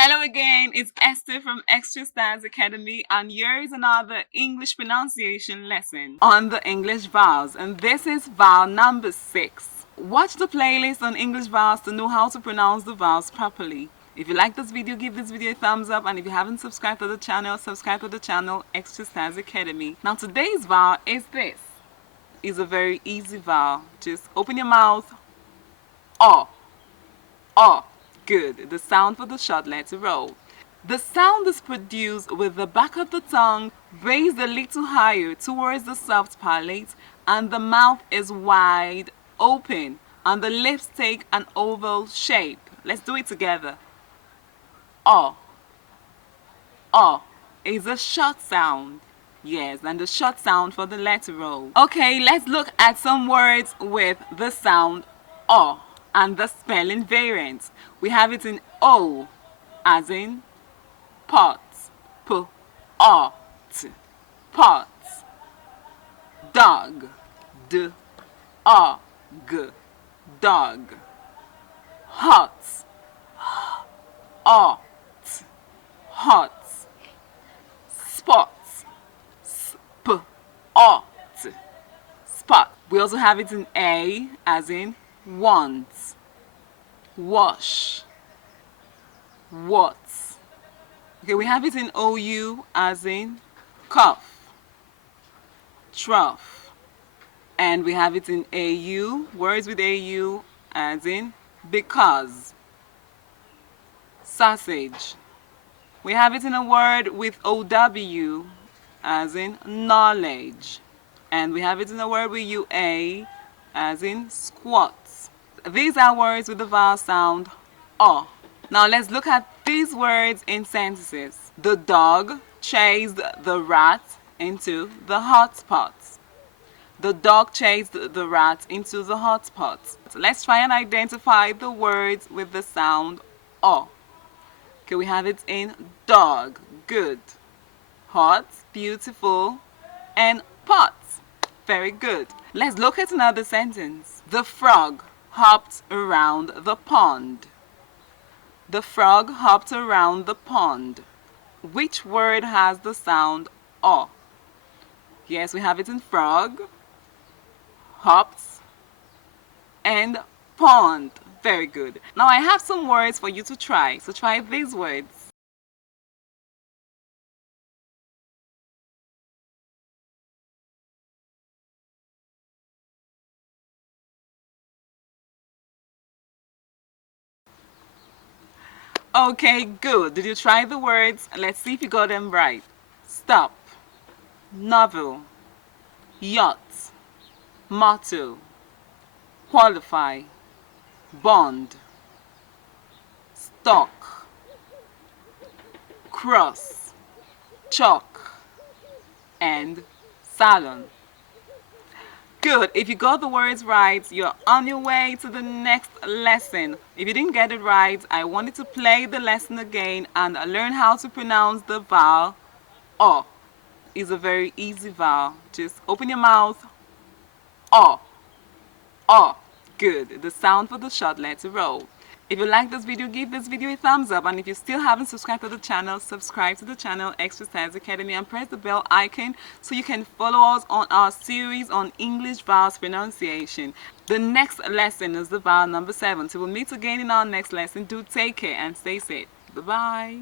Hello again, it's Esther from Extra Stars Academy, and here is another English pronunciation lesson on the English vowels, and this is vowel number 6. Watch the playlist on English vowels to know how to pronounce the vowels properly. If you like this video, give this video a thumbs up, and if you haven't subscribed to the channel, subscribe to the channel Extra Stars Academy. Now today's vowel is this. It's a very easy vowel. Just open your mouth. Oh. Oh. Good. The sound for the short letter O. The sound is produced with the back of the tongue raised a little higher towards the soft palate, and the mouth is wide open and the lips take an oval shape. Let's do it together. Oh. Oh is a short sound. Yes, and the short sound for the letter O. Okay, let's look at some words with the sound O and the spelling variant. We have it in O, as in pot, p-o-t, pot. Dog, d-o-g, dog. Hot, h-o-t, hot. Spot, s-p-o-t, spot. We also have it in A, as in want, wash, what. Okay, we have it in OU as in cough, trough, and we have it in AU, words with AU as in because, sausage. We have it in a word with OW as in knowledge, and we have it in a word with UA as in squat. These are words with the vowel sound O. Now let's look at these words in sentences. The dog chased the rat into the hot pot. The dog chased the rat into the hot pot. So let's try and identify the words with the sound O. Okay, we have it in dog, good. Hot, beautiful, and pot, very good. Let's look at another sentence. The frog hopped around the pond. The frog hopped around the pond. Which word has the sound O? Yes, we have it in frog, hopped, and pond. Very good. Now I have some words for you to try. So try these words. Okay, good. Did you try the words? Let's see if you got them right. Stop, novel, yacht, motto, qualify, bond, stock, cross, chalk, and salon. Good. If you got the words right, you're on your way to the next lesson. If you didn't get it right, I wanted to play the lesson again and learn how to pronounce the vowel O. It's a very easy vowel. Just open your mouth. O. O. Good. The sound for the short letter O. If you like this video, give this video a thumbs up, and if you still haven't subscribed to the channel, subscribe to the channel Extra Stars Academy and press the bell icon so you can follow us on our series on English vowels pronunciation. The next lesson is the vowel number 7. So we'll meet again in our next lesson. Do take care and stay safe. Bye-bye.